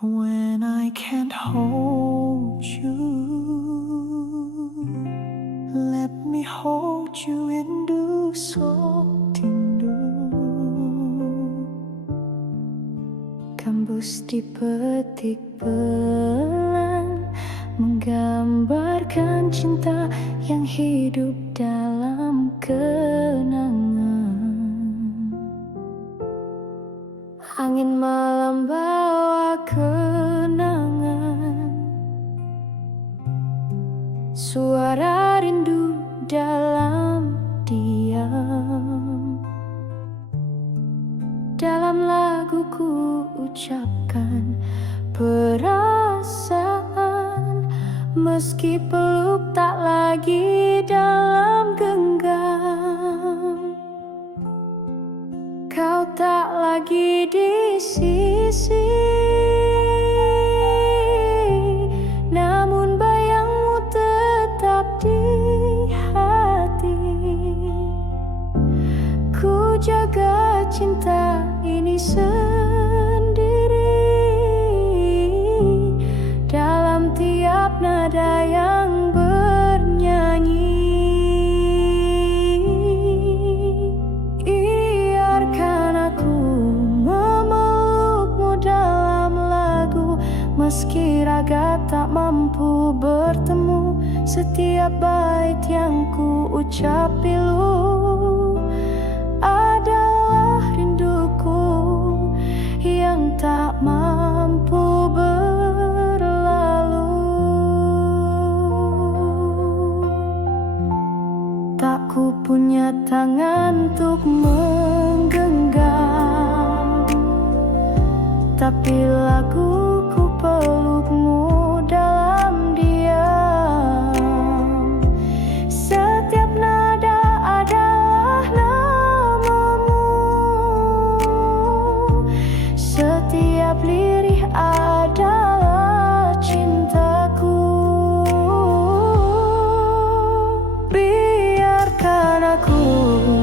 When I can't hold you, let me hold you rindu sotindu. Gambus dipetik pelan, menggambarkan cinta yang hidup dalam kenangan. Angin malam bawa kenangan, suara rindu dalam diam. Dalam laguku ucapkan perasaan, meski peluk tak lagi dalam genggam. Kau tak lagi di sisi, namun bayangmu tetap di hati. Ku jaga cinta ini sendiri, dalam tiap nada yang bernyanyi. Biarkan aku memelukmu dalam lagu, meski raga tak mampu bertemu. Setiap bait yang ku ucap pilu adalah rinduku yang tak mampu berlalu. Tak ku punya tangan untuk menggenggam, tapi laguku pelukmu dalam diam. Setiap nada adalah namamu, setiap lirih adalah cintaku. Biarkan aku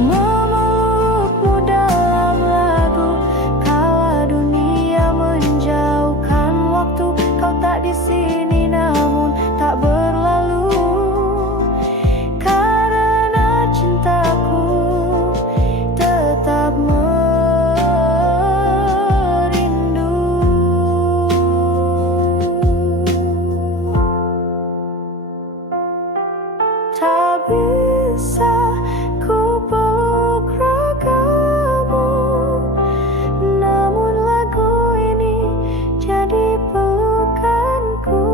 memelukmu dalam lagu, kala dunia menjauhkan waktu. Kau tak di sini namun tak berlalu, karena cintaku tetap merindu. Tak bisa ku peluk ragamu, namun lagu ini jadi pelukanku.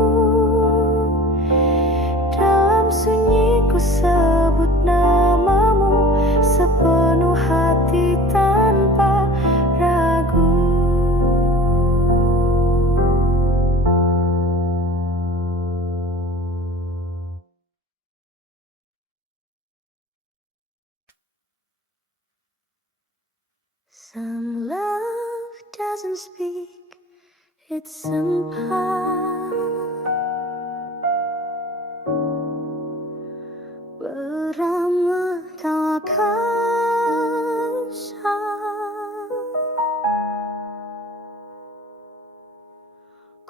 Dalam sunyi ku sebut namamu sepenuh hati tanpa ragu. Some love doesn't speak, it's sumpah. Beramah tawa kasar,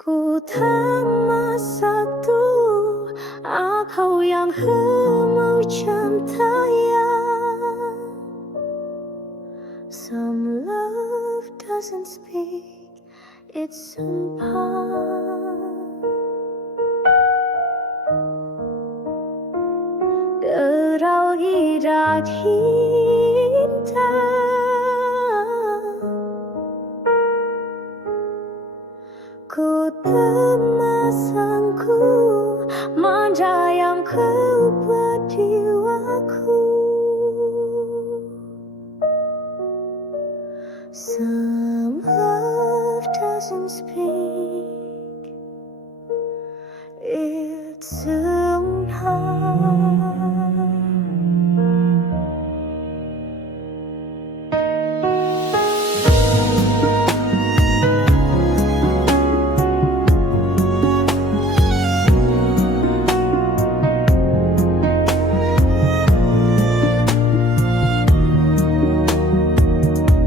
ku tak satu aku yang macam tayang. Some love doesn't speak, it's sumpah. Derau hidat hitam, ku temasangku manja yang kau buat jiwaku. Some love doesn't speak, it's somehow.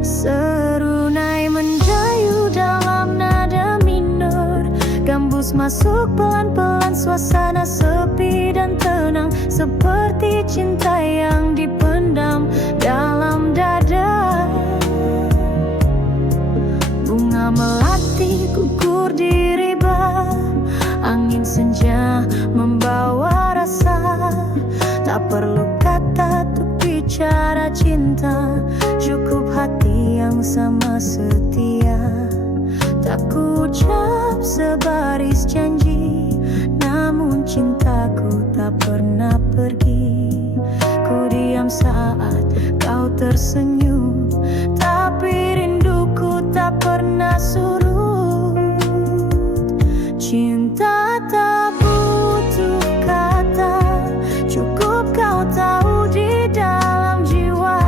Serunai mendayu dalam nada minor, harus masuk pelan-pelan. Suasana sepi dan tenang, seperti cinta yang dipendam dalam dada. Bunga melati gugur di riba, angin senja membawa rasa. Tak perlu kata untuk bicara cinta, cukup hati yang sama setia. Tak ku ucap sebaris janji, namun cintaku tak pernah pergi. Ku diam saat kau tersenyum, tapi rinduku tak pernah surut. Cinta tak butuh kata, cukup kau tahu di dalam jiwa.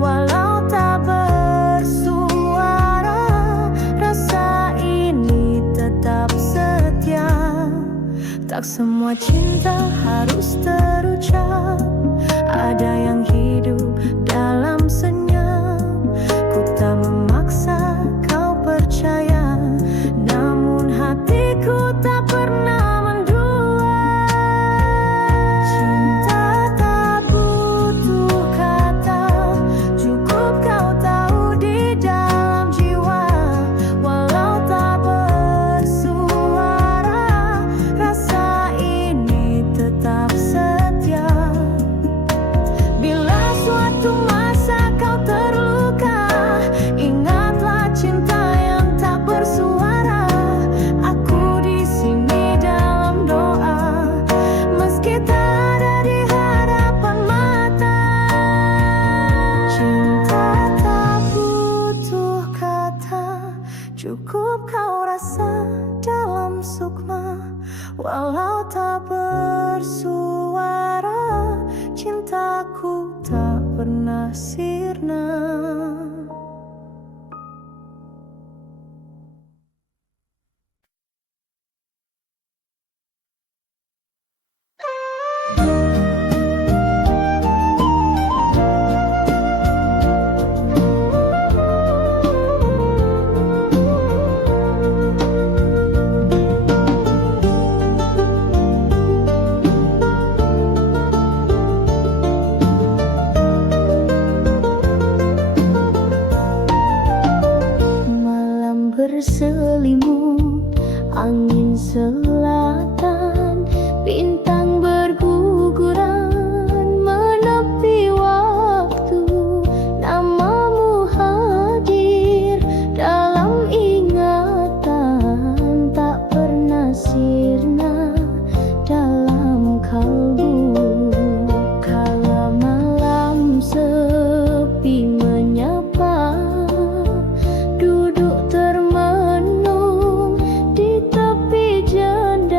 Walau tak bersuara, rasa ini tetap setia. Tak semua cinta harus terucap, ada yang hidup dalam senyap. Ku tak memaksa kau percaya, namun hatiku tak pernah mendua. Cinta tak butuh kata, cukup kau tahu di dalam jiwa. Walau tak bersuara, rasa ini tetap setia. Bila suatu masa kau terluka, ingatlah cinta yang tak bersuara. Aku di sini dalam doa, meski tak ada di hadapan mata. Cinta tak butuh kata, cukup kau rasa dalam sukma. Walau tak bersuara, cintaku tak pernah sirna. Malam berselimut, angin selatan, bintang berguguran menepi waktu. Namamu hadir dalam ingatan, tak pernah sirna dalam kalbu. Kala malam sepi menyapa, duduk termenung di tepi jendela.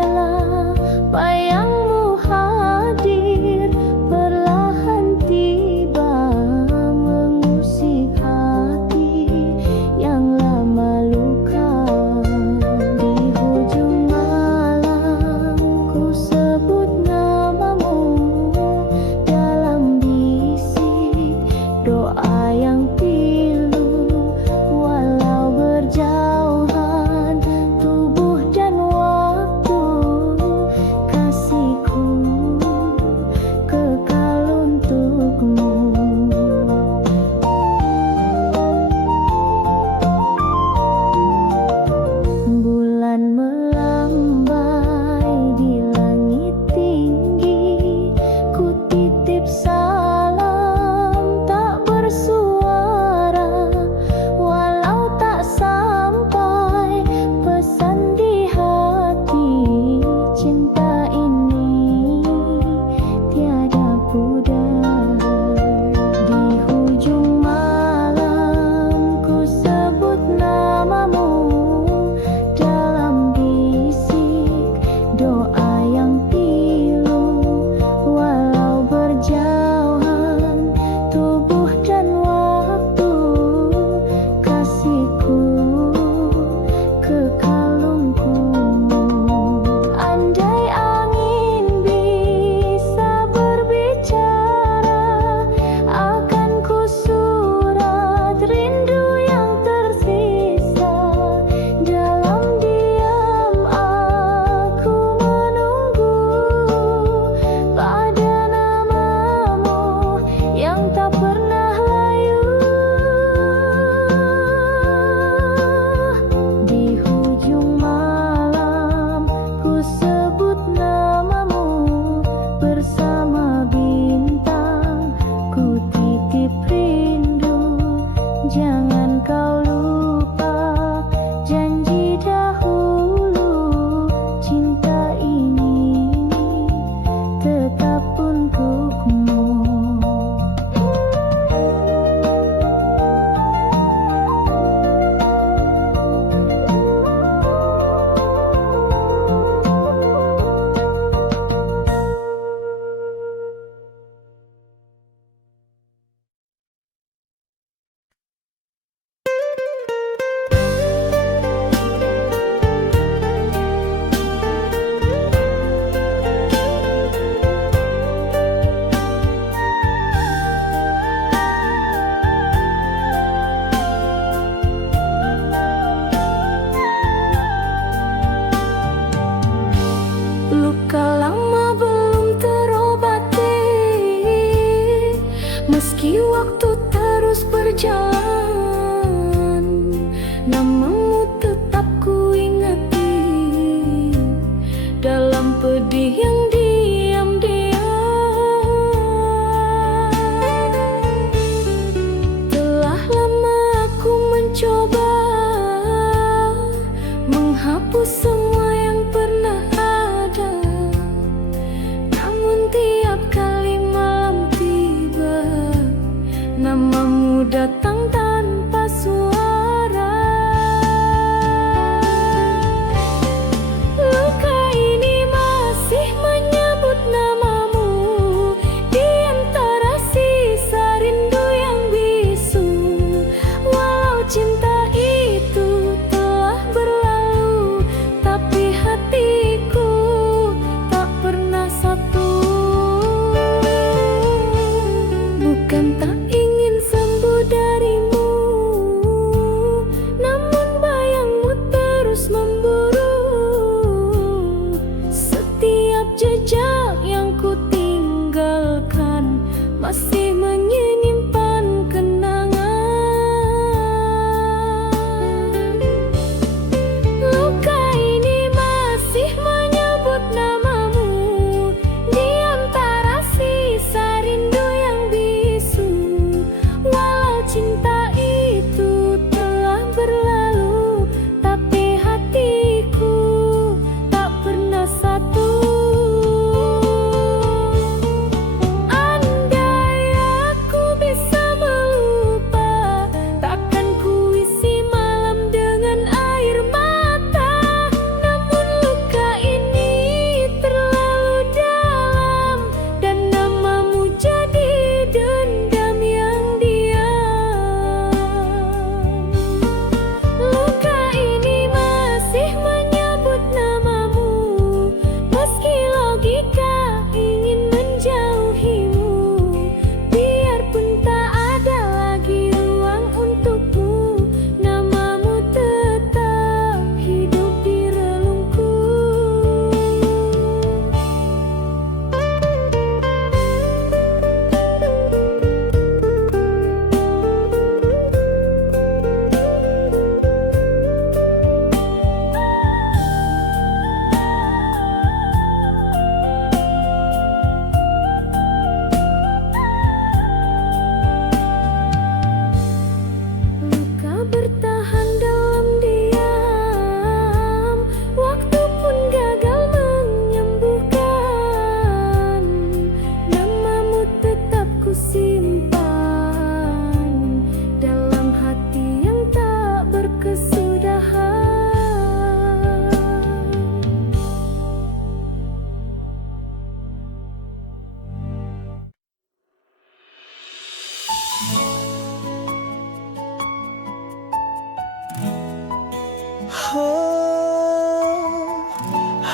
Oh,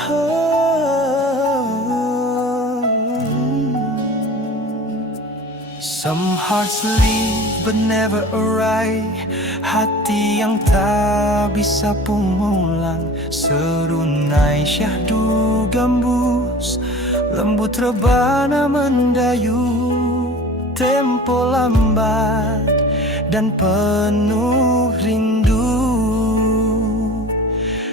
oh. Some hearts leave but never arrive. Hati yang tak bisa pulang, serunai syahdu gambus, lembut rebana mendayu. Tempo lambat dan penuh rindu.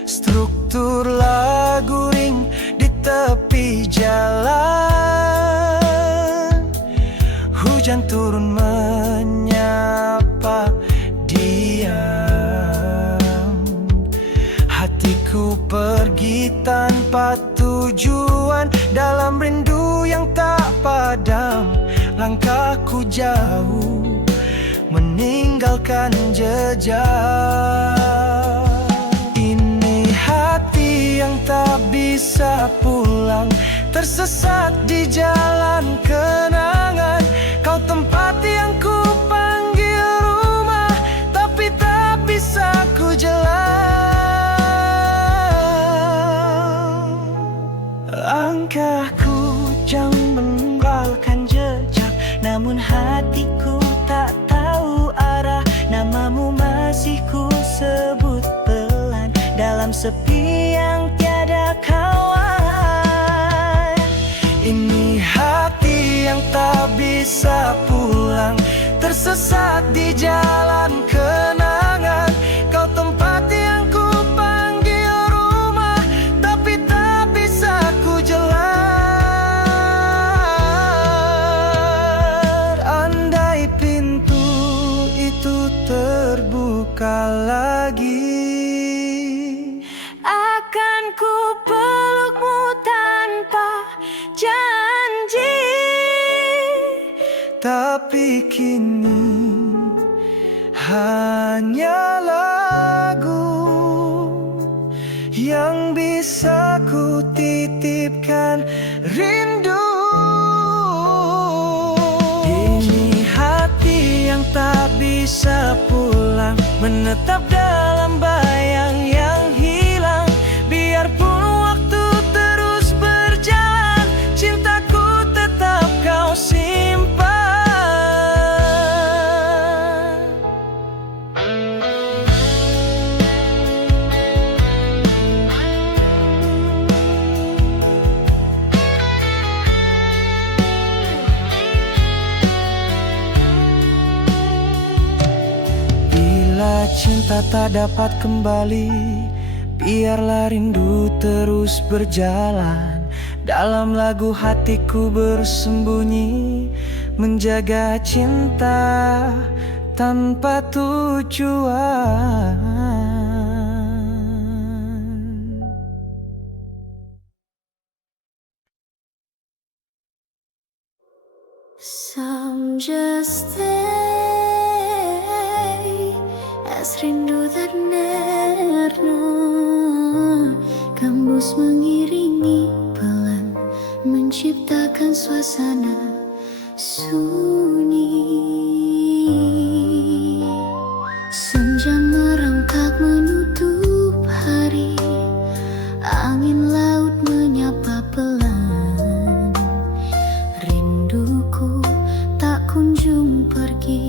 Struktur lagu ring di tepi jalan. Hujan turun menyapa diam. Hatiku pergi tanpa tujuan, dalam rindu yang tak padam. Langkahku jauh meninggalkan jejak. Ini hati yang tak bisa pulang, tersesat di jalan kenangan. Kau tempat yang ku panggil rumah, tapi tak bisa ku jalan. Langkahku jauh meninggalkan jejak, namun hatiku tak tahu arah. Namamu masih ku sebut pelan, dalam sepi yang tiada kawan. Ini hati yang tak bisa pulang, tersesat di jalan kenangan. Kau tempat yang ku panggil rumah, tapi tak bisa ku jalan. Andai pintu itu terbuka lagi, akan ku pelukmu tanpa janji. tapi kini hanya lagu yang bisa ku titipkan rindu. Ini hati yang tak bisa pulang, menetap dalam bayang yang hilang. Biarpun waktu terus berjalan, cintaku tetap kau simpan. Bila cinta tak dapat kembali, biarlah rindu terus berjalan. Dalam lagu hatiku bersembunyi, menjaga cinta tanpa tujuan. Some just stay as rindu tak nerno, gambus mengiringi pelan, menciptakan suasana sunyi. Senja merangkak menutup hari, angin laut menyapa pelan. Rinduku tak kunjung pergi,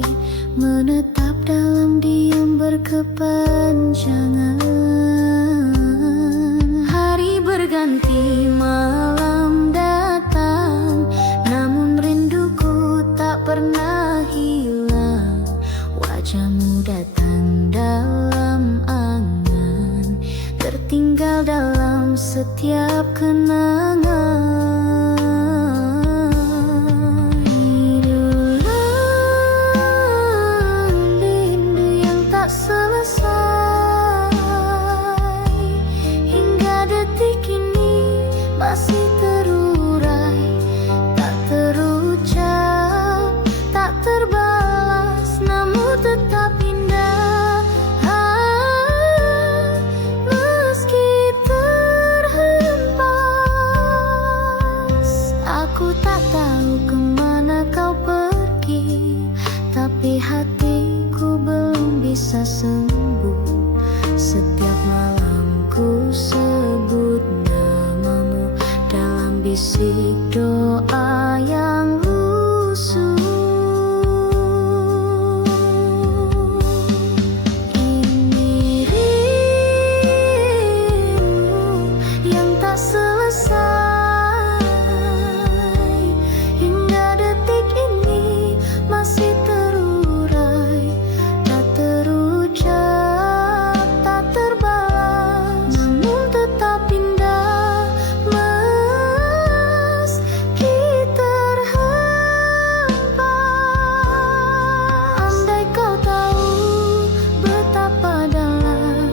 menetap dalam diam berkepanjangan. Hari berganti, malam datang, namun rinduku tak pernah hilang. Wajahmu datang dalam angan, tertinggal dalam setiap kenangan. Masih terurai, tak terucap, tak terbalas, namun tetap indah. Meski terhempas. Setiap malam ku sebut namamu dalam bisik doa yang lusuh. Ini rindu yang tak selesai, hingga detik ini masih terurai, tak terucap, tak terbalas, namun tetap indah meski terhampa. Andai kau tahu betapa dalam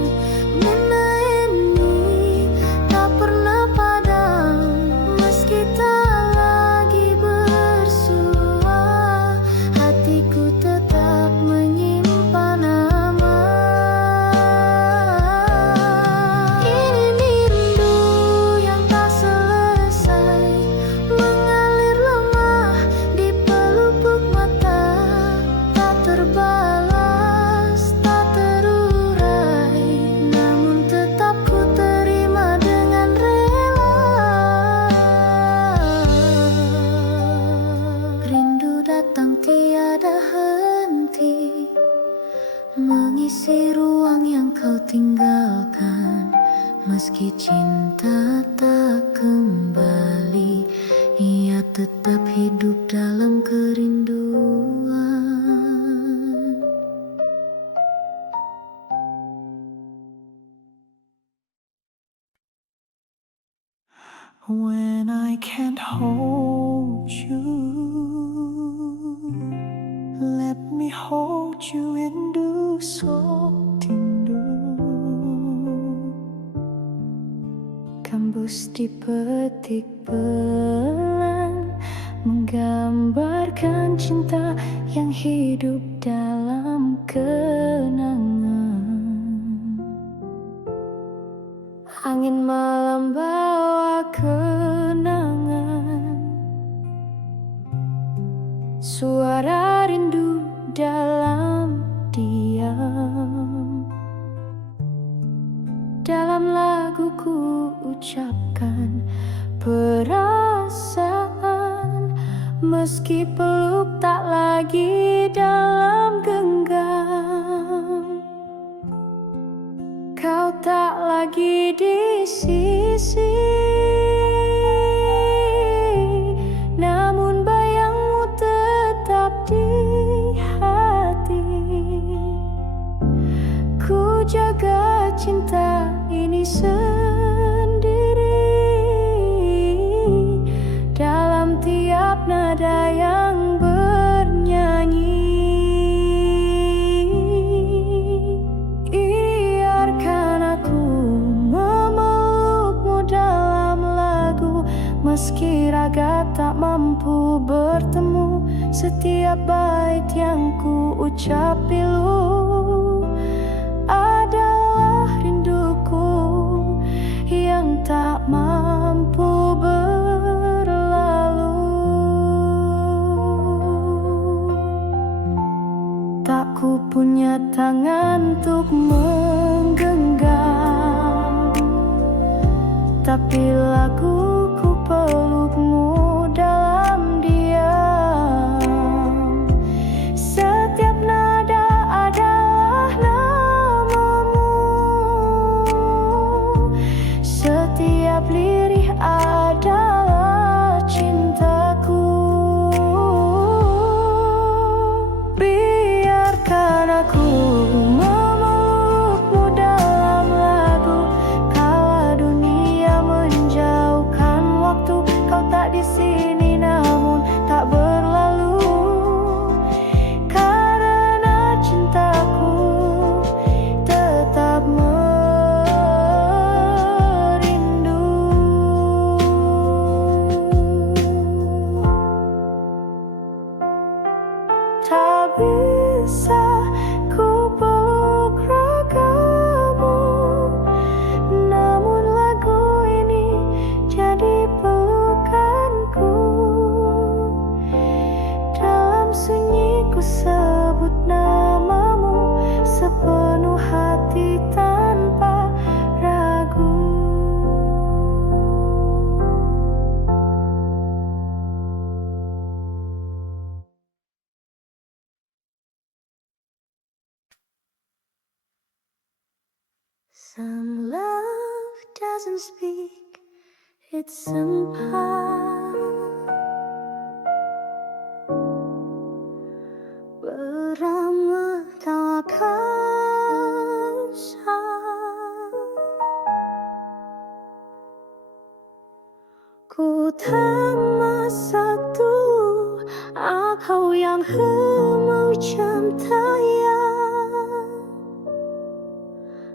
mana ini tak pernah padam, meski tak lagi bersua, hatiku tetap menyimpan nama. Ini rindu yang tak selesai, mengalir lemah di pelupuk mata, tak terbalas, tak terurai, namun tetap ku terima dengan rela. Rindu datang tiada henti, mengisi ruang yang kau tinggalkan. Meski cinta tak kembali, ia tetap hidup dalam kerinduan. When I can't hold you, let me hold you rindu sotindu. Kambus dipetik pelan, menggambarkan cinta yang hidup dalam kenangan. Angin malam bawa kenangan, suara rindu dalam diam. Dalam lagu ku ucapkan perasaan, meski peluk tak lagi dalam genggam. Kau tak lagi di sisi, namun bayangmu tetap di hati. Ku jaga cinta ini sendiri, dalam tiap nada yang bernyanyi. Biarkan aku memelukmu dalam lagu, meski raga tak mampu bertemu. Setiap bait yang ku ucap pilu adalah rinduku yang tak mampu berlalu. Tak ku punya tangan untuk menggenggam, tapi laguku pelukmu dalam diam. Setiap nada adalah Some love doesn't speak, it's sempat beramah tak kasar. Ku tak satu aku yang mau cintaya.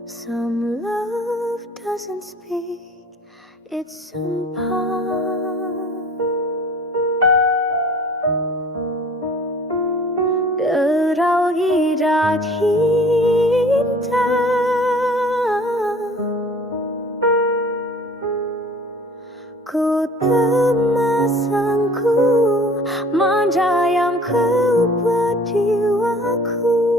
Some love doesn't speak, it's sempat derau hidat cinta. Ku temasangku manja yang kau buat jiwaku.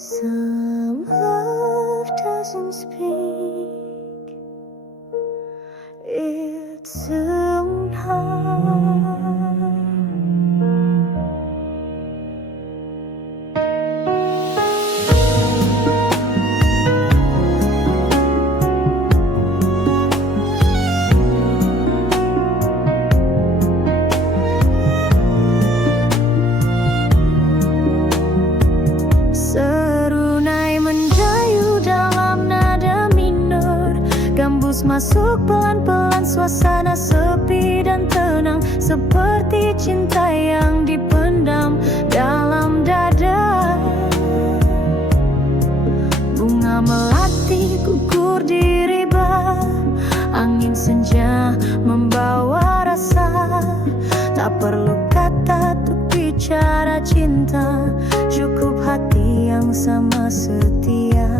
Some love doesn't speak, it's sempat. Masuk pelan-pelan suasana sepi dan tenang, seperti cinta yang dipendam dalam dada. Bunga melati gugur di riba, angin senja membawa rasa. Tak perlu kata untuk bicara cinta, cukup hati yang sama setia.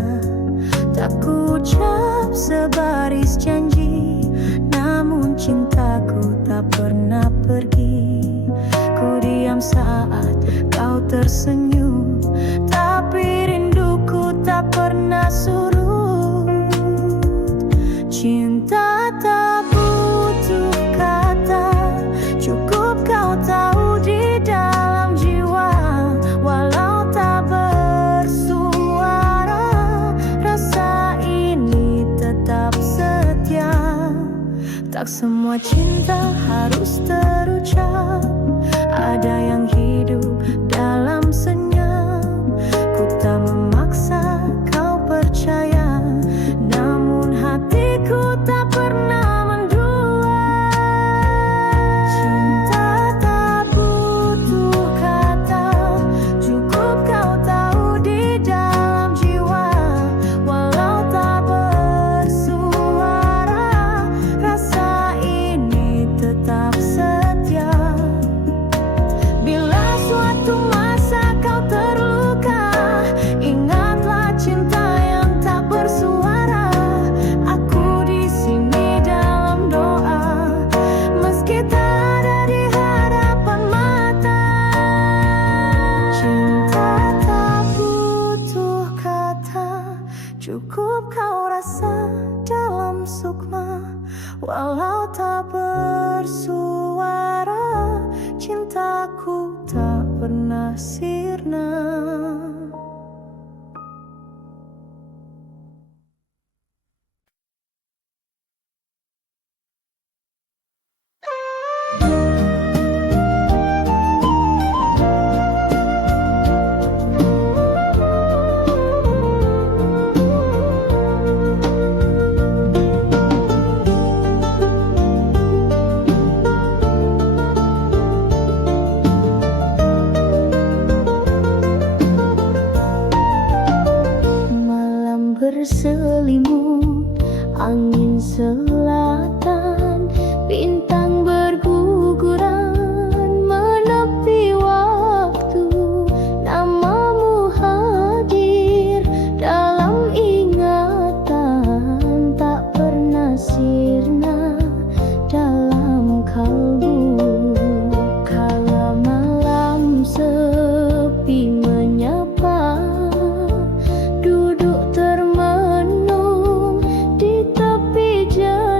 Tak ku ucap sebaris janji, namun cintaku tak pernah pergi. Ku diam saat kau tersenyum, tapi rinduku tak pernah surut. Cinta tak butuh kata, cukup kau tahu di dalam jiwa. Walau tak bersuara, rasa ini tetap setia. Tak semua cinta harus terucap, ada yang hidup dalam senyap. Ku tak memaksa kau percaya, namun hatiku tak pernah mendua. Cinta tak butuh kata, cukup kau tahu di dalam jiwa. Walau tak bersuara, rasa ini tetap setia. Bila suatu masa kau terluka, ingatlah cinta yang tak bersuara. Aku di sini dalam doa, meski tak ada di hadapan mata. Cinta tak butuh kata, cukup kau rasa dalam sukma. Walau tak bersuara, cintaku tak pernah sirna. Malam berselimut, angin selatan, bintang berguguran menepi waktu. Namamu hadir dalam ingatan, tak pernah sirna dalam kalbu. Kala malam sepi menyapa, duduk termenung di tepi jalan.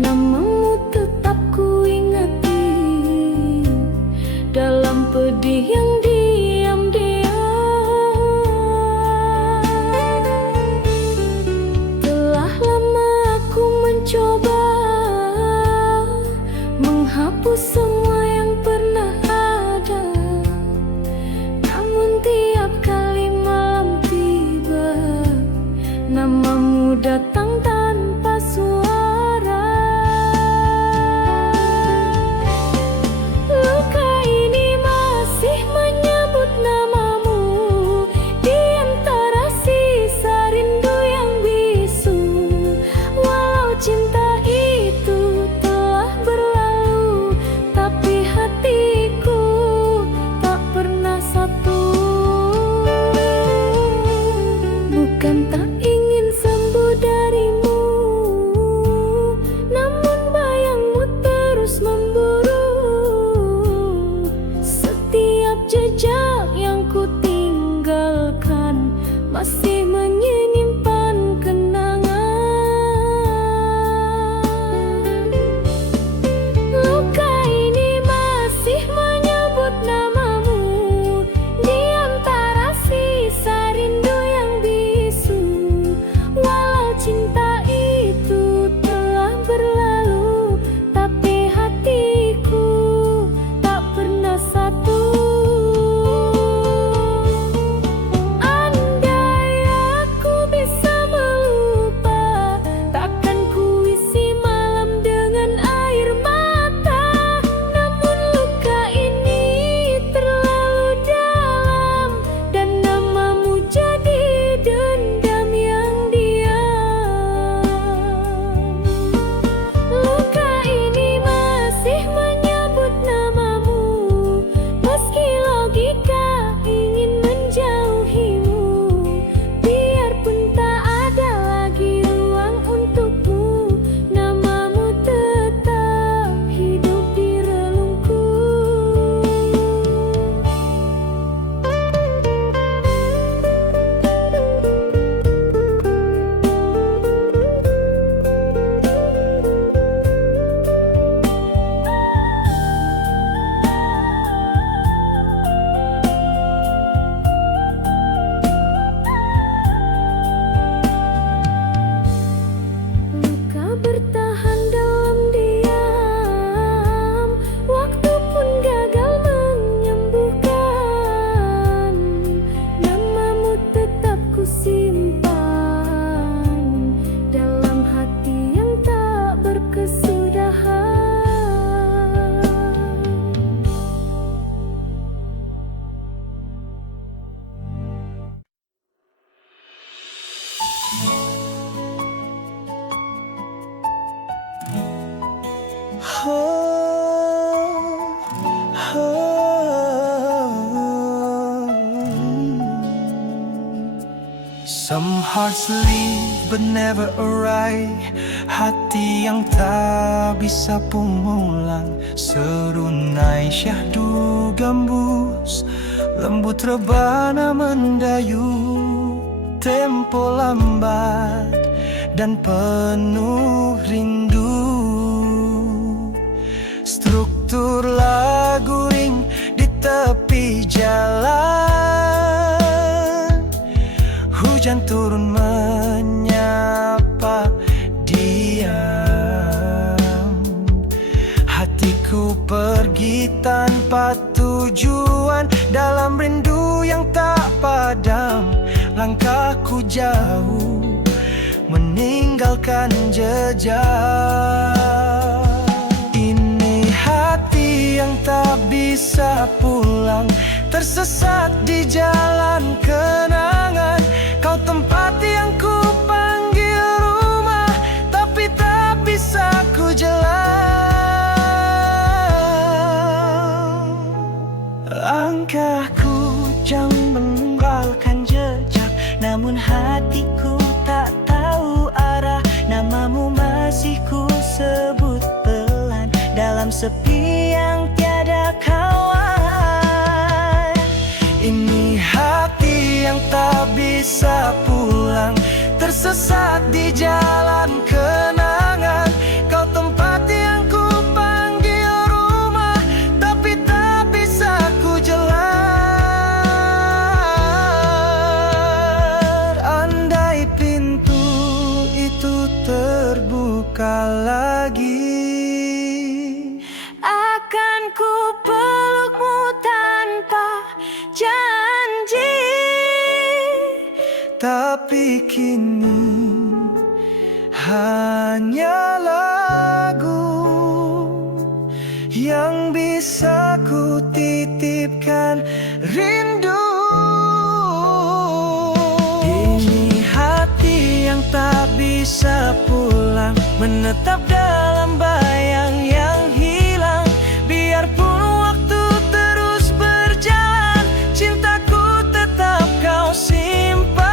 Namamu tetap ku ingati dalam pedih yang diam-diam. Telah lama aku mencoba menghapus semua yang pernah ada, namun tiap kali malam tiba, namamu datang tanpa suara. Luka ini masih menyebut namamu di antara sisa rindu yang bisu. Walau cinta itu telah berlalu, tapi hatiku tak pernah satu. Bukan tak ingin sembuh darimu, namun bayangmu terus memburu. Setiap jejak yang ku tinggalkan masih menyimpan kenangan. Luka ini masih menyebut namamu di antara sisa rindu yang bisu. Walau cinta itu telah berlalu, tapi hatiku tak pernah satu. Andai aku bisa melupa, takkan ku isi malam dengan air mata. Namun luka ini terlalu dalam, dan namamu jadi dendam yang diam. Luka ini masih menyebut namamu, meski logika ingin menjauhimu. Biarpun tak ada lagi ruang untukmu, namamu tetap hidup di relungku. Luka bertahan dalam diam, waktu pun gagal menyembuhkan. Namamu tetap ku simpan dalam hati yang tak berkesudahan. Some hearts leave but never arrive. Hati yang tak bisa pulang, serunai syahdu gambus, lembut rebana mendayu. Tempo lambat dan penuh rindu, struktur lagu ring di tepi jalan. Hujan turun menyapa diam. Hatiku pergi tanpa tujuan, dalam rindu yang tak padam. Langkahku jauh meninggalkan jejak. Ini hati yang tak bisa pulang, tersesat di jalan kenangan. Kau tempat yang ku panggil rumah, tapi tak bisa ku jalan. Langkahku jauh meninggalkan jejak, namun hatiku tak tahu arah. Namamu masih ku sebut pelan dalam sepi yang tiada kawan. Ini hati yang tak bisa pulang, tersesat di jalan kenangan. Kau tempat luka lagi. Akan ku pelukmu tanpa janji, tapi kini hanya lagu yang bisa ku titipkan rindu. Ini hati yang tak bisa pulang, menetap dalam bayang yang hilang. Biarpun waktu terus berjalan, cintaku tetap kau simpan.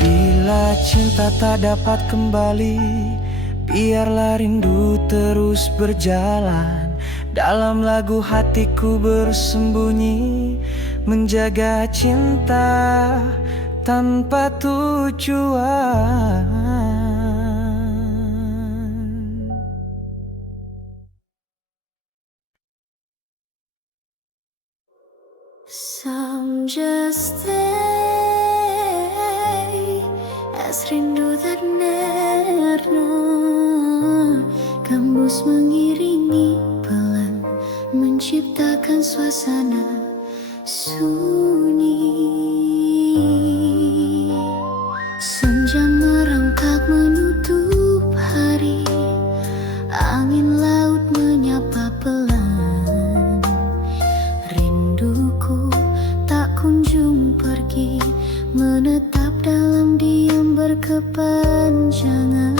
Bila cinta tak dapat kembali, biarlah rindu terus berjalan. Dalam lagu hatiku bersembunyi, menjaga cinta tanpa tujuan. Some just stay as rindu tak nerna, gembus mengiringi pelan, menciptakan suasana sunyi. Senja merangkak menutup hari, angin laut menyapa pelan. Rinduku tak kunjung pergi, menetap dalam diam berkepanjangan.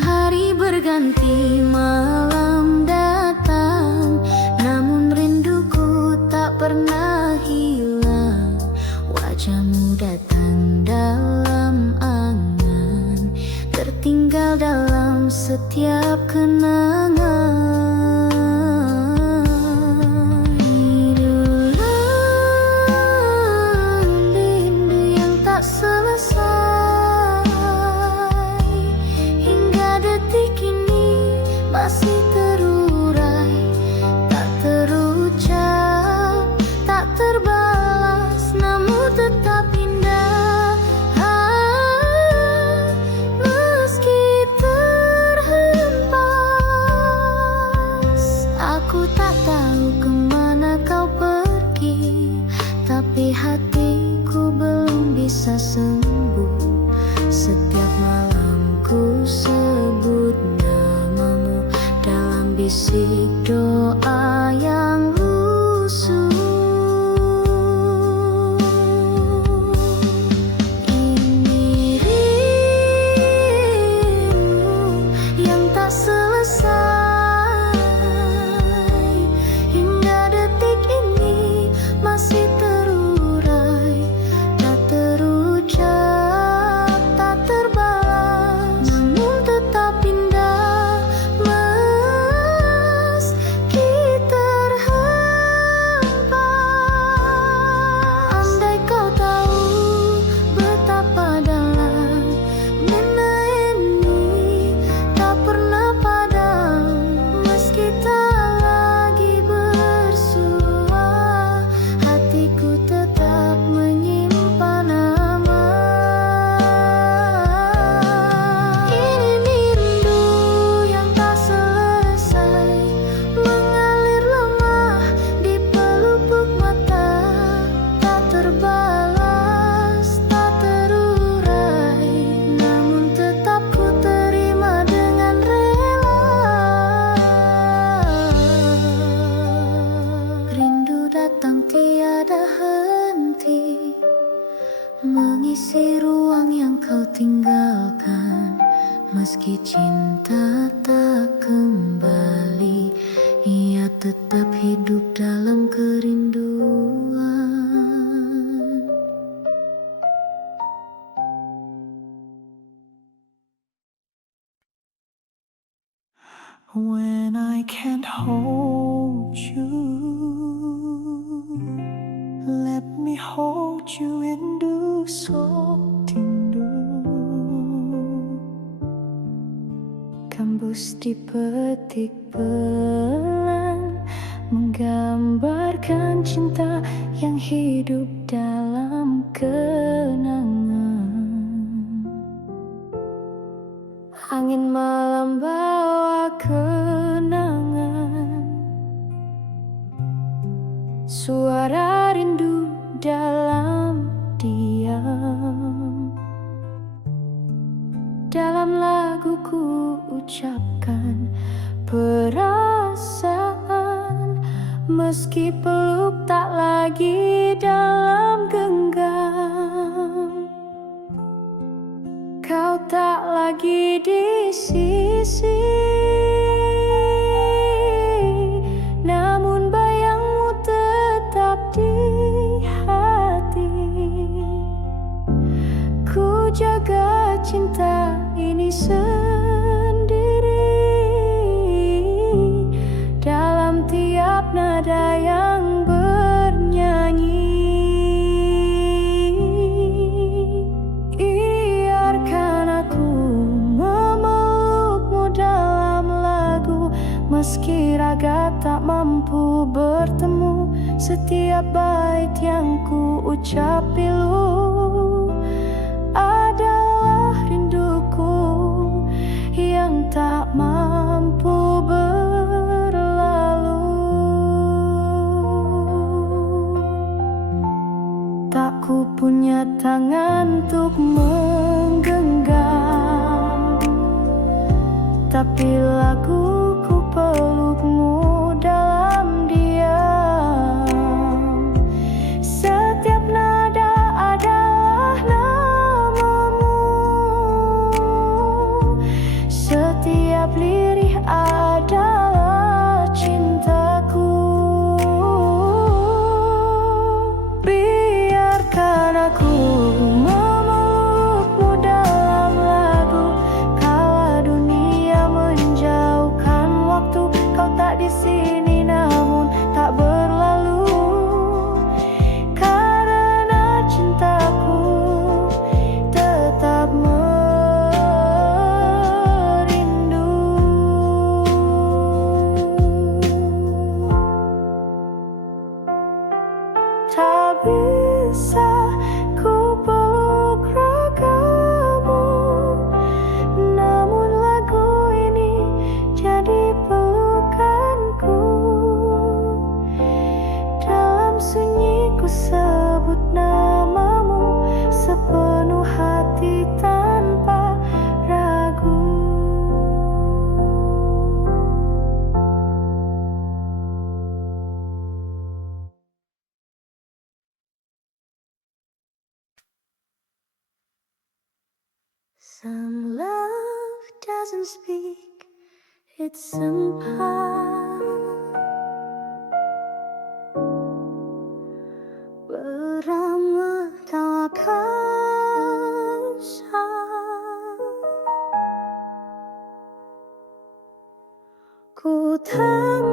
Hari berganti, malam datang, namun rinduku tak pernah hilang. Wajahmu datang dalam angan, tertinggal dalam setiap kenangan. Masih terurai, tak terucap, tak terbalas, namun tetap indah. Meski terhempas, aku tak tahu kemana kau pergi, tapi hatiku belum bisa sembuh. Setiap malam ku sebut namamu dalam bisik doa yang lusuh. Ini rindu yang tak selesai, hingga detik ini masih terurai, tak terucap, tak terbalas, namun tetap indah. Meski terhempas, andai kau tahu betapa dalam benda ini tak pernah padam. Meski tak lagi bersua, hatiku tetap menyimpan nama. Ini rindu yang tak selesai, mengalir lemah di pelupuk mata, tak terbalas, tak terurai, namun tetap ku terima dengan rela. Rindu datang tiada henti, mengisi ruang yang kau tinggalkan. Meski cinta tak kembali, ia tetap hidup dalam kerinduan. When I can't hold you, let me hold you and do so. Terus dipetik pelan, menggambarkan cinta yang hidup dalam kenangan. Angin malam bawa kenangan, suara rindu dalam diam. Dalam laguku ucapkan perasaan, meski peluk tak lagi dalam genggam. Kau tak lagi di sisi, namun bayangmu tetap di hati. Ku jaga cinta ini sendiri, dalam tiap nada yang bernyanyi. Biarkan aku memelukmu dalam lagu, meski raga tak mampu bertemu. Setiap bait yang ku ucap pilu adalah rinduku yang tak mampu berlalu. Tak ku punya tangan untuk menggenggam, tapi laguku pelukmu dalam diam. Setiap nada adalah namamu, setiap lirih adalah cintaku. Biarkan aku memelukmu dalam lagu, kala dunia menjauhkan waktu. Kau tak di sini namun tak berlalu, karena cintaku tetap merindu. Tak bisa ku peluk ragamu, namun lagu ini jadi pelukanku. Dalam sunyi ku sebut namamu sepenuh hati tanpa ragu. Some love doesn't speak, it's sempah. Beramah tak kasar, ku tak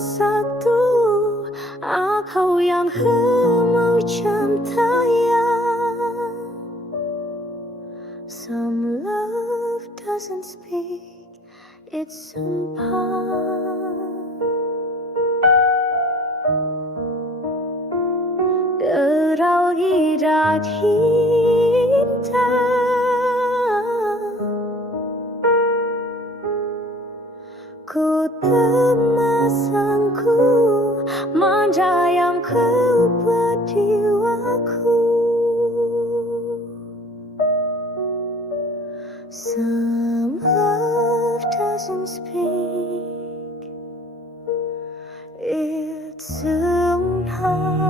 satu aku yang mau cintaya. Some love doesn't speak, it's sumpah. Derau hidat hitam, ku temasangku manja yang kau jiwaku. Some love doesn't speak, it's somehow.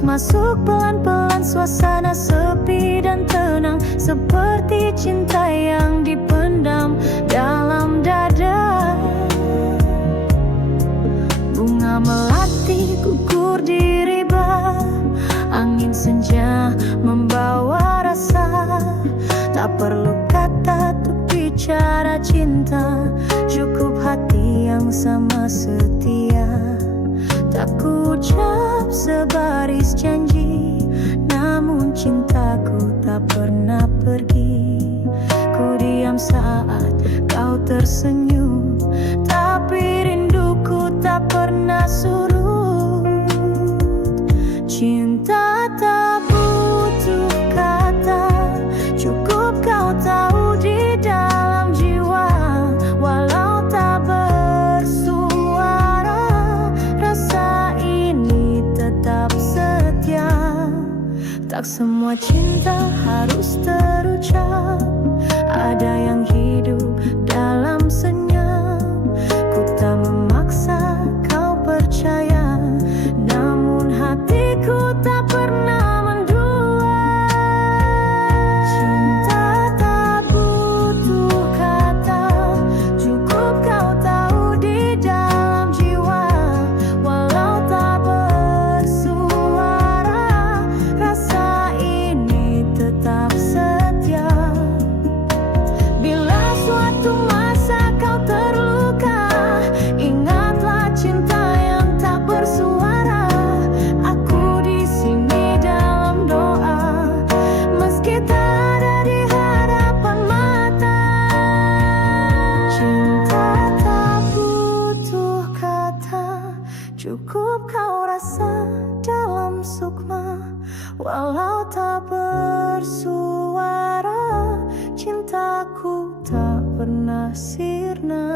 Masuk pelan-pelan suasana sepi dan tenang, seperti cinta yang dipendam dalam dada. Bunga melati bicara cinta, cukup hati yang sama setia. Tak ku ucap sebaris janji, namun cintaku tak pernah pergi. Ku diam saat kau tersenyum, tapi rinduku tak pernah surut. Cinta tak butuh kata, cukup kau tahu di dalam jiwa. Walau tak bersuara, rasa ini tetap setia. Tak semua cinta harus terucap, ada yang hidup dalam senyap. Ku tak memaksa kau percaya, namun hatiku tak pernah mendua. Cinta tak butuh kata, cukup kau tahu di dalam jiwa. Walau tak bersuara, rasa ini tetap setia. Bila suatu masa kau terluka, ingatlah cinta yang tak bersuara. Aku di sini dalam doa, meski tak ada di hadapan mata. Cinta tak butuh kata, cukup kau rasa dalam sukma. Walau tak bersuara, cintaku tak pernah sirna.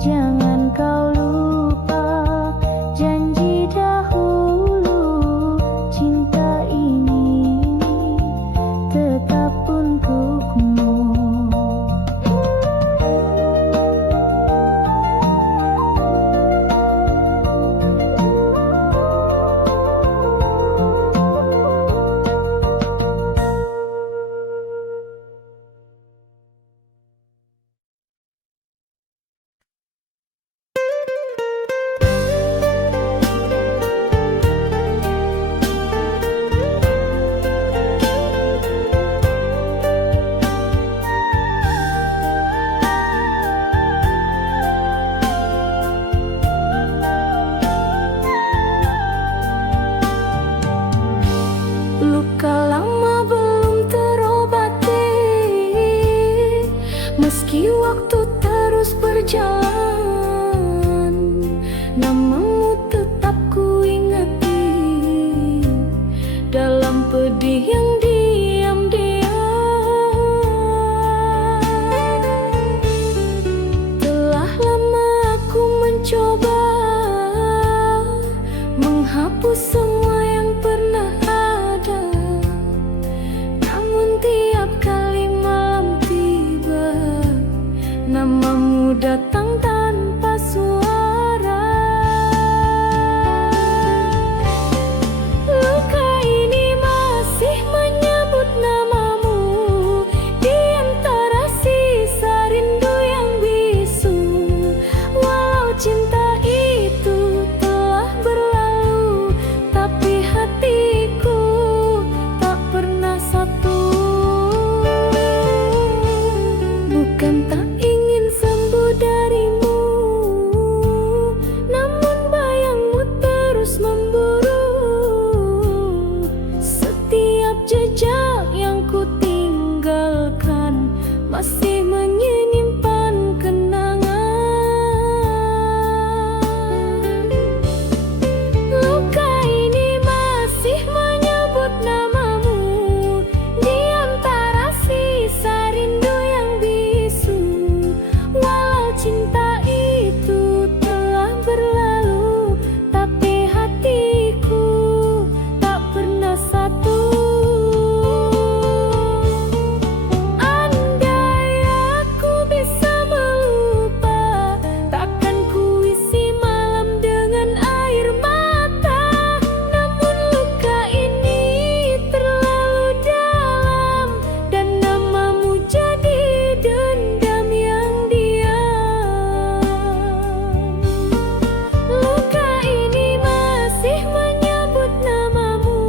Jangan kau lupa janji dahulu, cinta ini tetap untukmu. Luka lama belum terobati, meski waktu terus berjalan, namamu tetap ku ingati dalam pedih yang diam-diam. Telah lama aku mencoba menghapus semua yang pernah ada, namun tiap kali malam tiba, namamu datang tanpa suara. Luka ini masih menyebut namamu di antara sisa rindu yang bisu. Walau cinta itu telah berlalu, tapi hatiku tak pernah satu. Bukan tak ingin sembuh darimu, namun bayangmu terus memburu. Setiap jejak yang ku tinggalkan masih menyimpan kenangan. Luka ini masih menyebut namamu di antara sisa rindu yang bisu. Walau cinta itu telah berlalu, tapi hatiku tak pernah satu. Andai aku bisa melupa, takkan ku isi malam dengan air mata. Namun luka ini terlalu dalam, dan namamu jadi dendam yang diam. Luka ini masih menyebut namamu,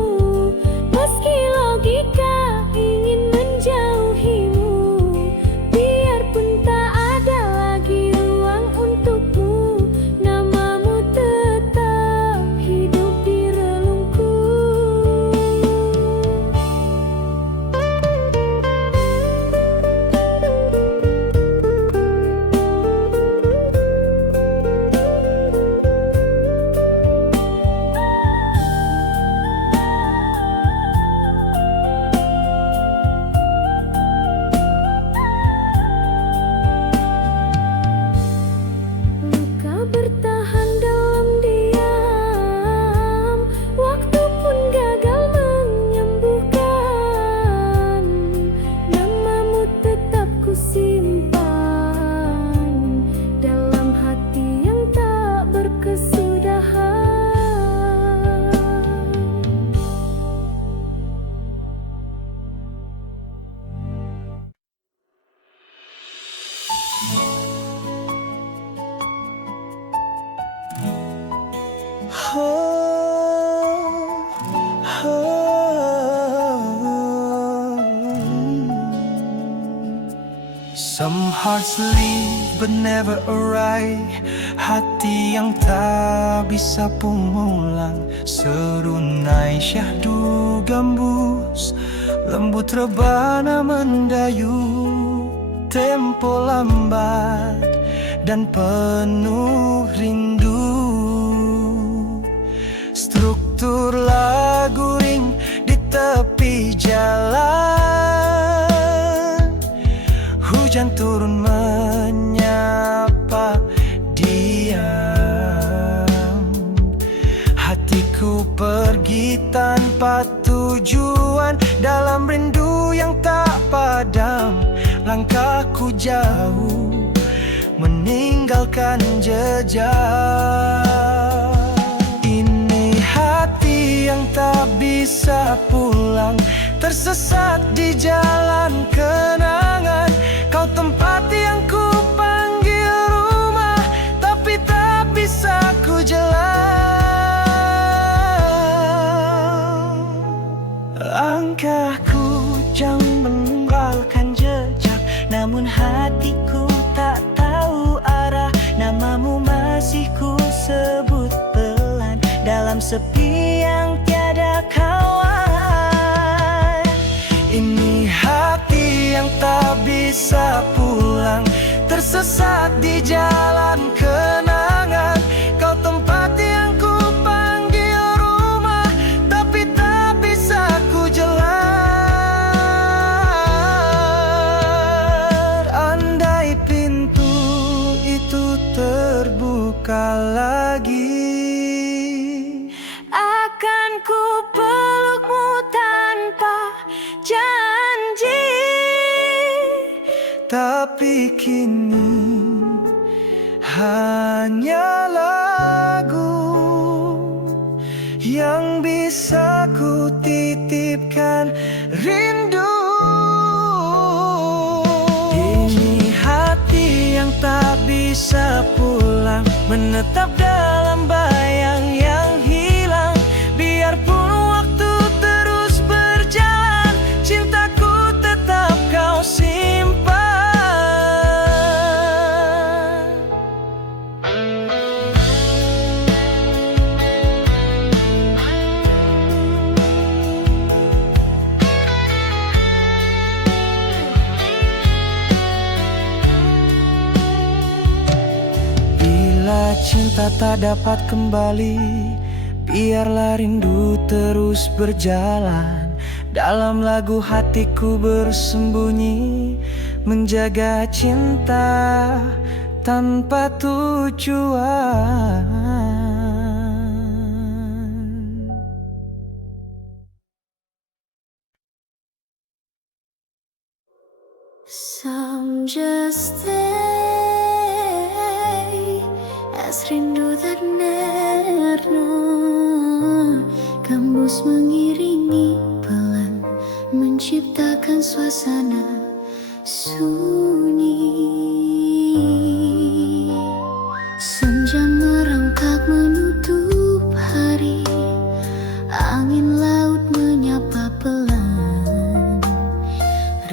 meski logika ingin menjauhimu. Biarpun tak ada lagi ruang untukmu, namamu tetap hidup di relungku. Luka bertahan dalam diam, waktu pun gagal menyembuhkan. Namamu tetap ku simpan dalam hati yang tak berkesudahan. Some hearts leave but never arrive. Hati yang tak bisa pulang, serunai syahdu gambus, lembut rebana mendayu. Tempo lambat dan penuh rindu, struktur lagu ring di tepi jalan. Hujan turun menyapa aku jauh, meninggalkan jejak. Ini hati yang tak bisa pulang, tersesat di jalan kenangan. Kau tempat yang ku panggil rumah, tapi tak bisa ku jalan. Langkahku jauh meninggalkan jejak, namun hatiku tak tahu arah. Namamu masih ku sebut pelan dalam sepi yang tiada kawan. Ini hati yang tak bisa pulang, tersesat di jalan kenangan. Kau tempat yang ku panggil rumah, tapi tak bisa ku jalan. Andai pintu itu terbuka lagi, Akan ku pelukmu tanpa janji. tapi kini hanya lagu yang bisa ku titipkan rindu. Ini hati yang tak bisa pulang, menetap dalam bayang yang hilang. Biarpun waktu terus berjalan, cintaku tetap kau simpan. Bila cinta tak dapat kembali, biarlah rindu terus berjalan. Dalam lagu hatiku bersembunyi, menjaga cinta tanpa tujuan. Some just stay as rindu tak nerna, gembus mengiringi pelan, menciptakan suasana sunyi. Senja merangkak menutup hari, angin laut menyapa pelan.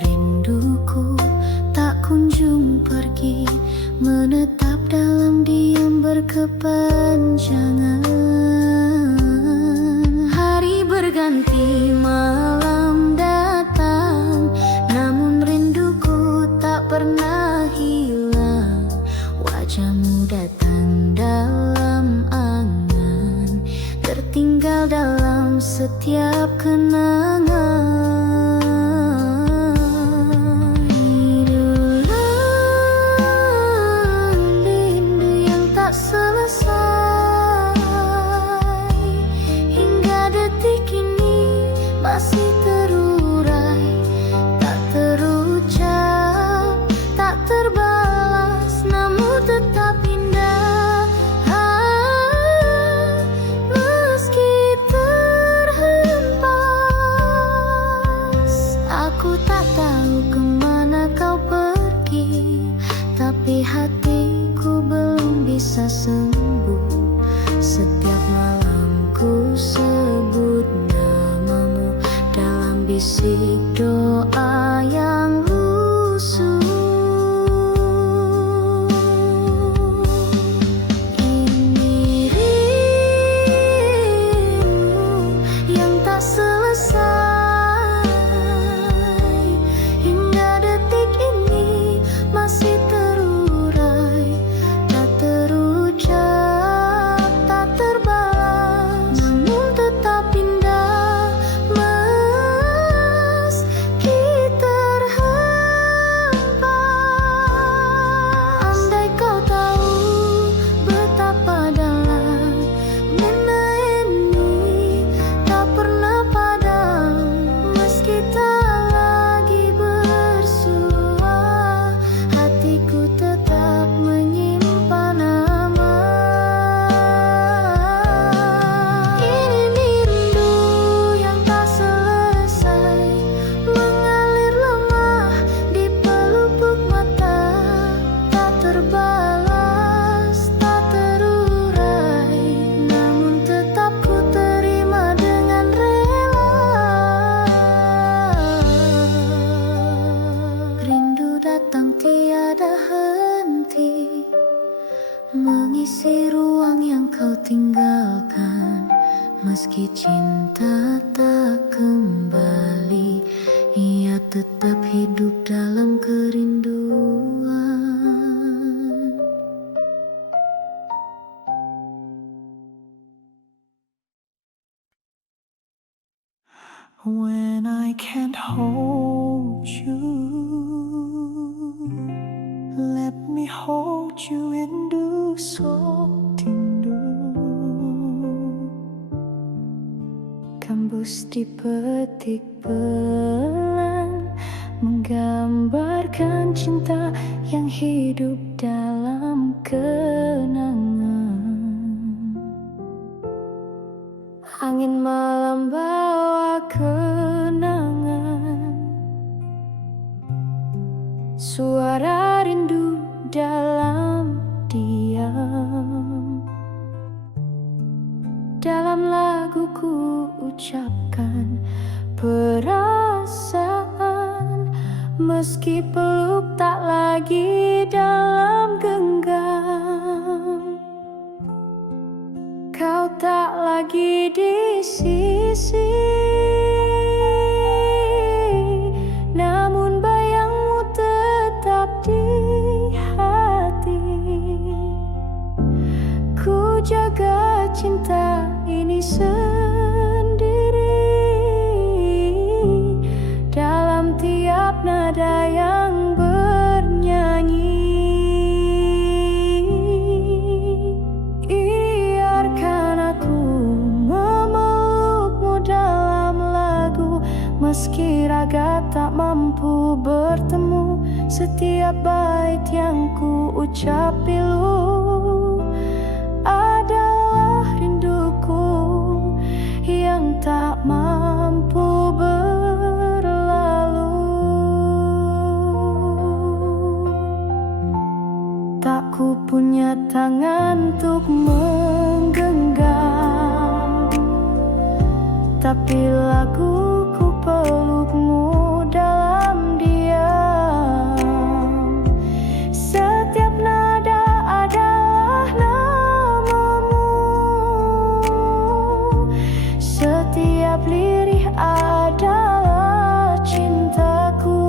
Rinduku tak kunjung pergi, menetap dalam diam berkepanjangan. Hari berganti, malam datang, namun rinduku tak pernah hilang. Wajahmu datang dalam angan, tertinggal dalam setiap kenangan. Masih terurai, tak terucap, tak terbalas, namun tetap indah. Meski terhempas, aku tak tahu kemana kau pergi, tapi hatiku belum bisa sembuh. Setiap malam ku sebut namamu dalam bisik doa yang lusuh. Ini rindu yang tak selesai, hingga detik ini masih terurai, tak terucap, tak terbalas, namun tetap indah. Meski mengisi ruang yang kau tinggalkan. Meski cinta tak kembali, ia tetap hidup dalam kerinduan. When I can't hold you, let me hold you rindu sotindu. Kambus dipetik pelan, menggambarkan cinta yang hidup dalam kenangan. Angin malam bawa kenangan, suara rindu dalam diam. Dalam laguku ucapkan perasaan, meski peluk tak lagi dalam genggam. Kau tak lagi di sisi, namun bayangmu tetap di hati. Ku jaga cinta ini sendiri, dalam tiap nada yang bernyanyi. Biarkan aku memelukmu dalam lagu, meski raga tak mampu bertemu. Setiap bait yang ku ucap pilu adalah rinduku yang tak mampu berlalu. Tak ku punya tangan untuk menggenggam, tapi laguku pelukmu dalam diam. Setiap nada adalah namamu, setiap lirih adalah cintaku.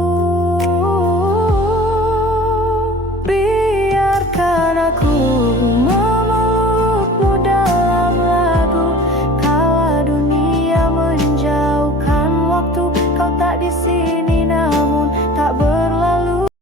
Biarkan aku memelukmu dalam lagu, kala dunia menjauhkan waktu, kau tak di sini.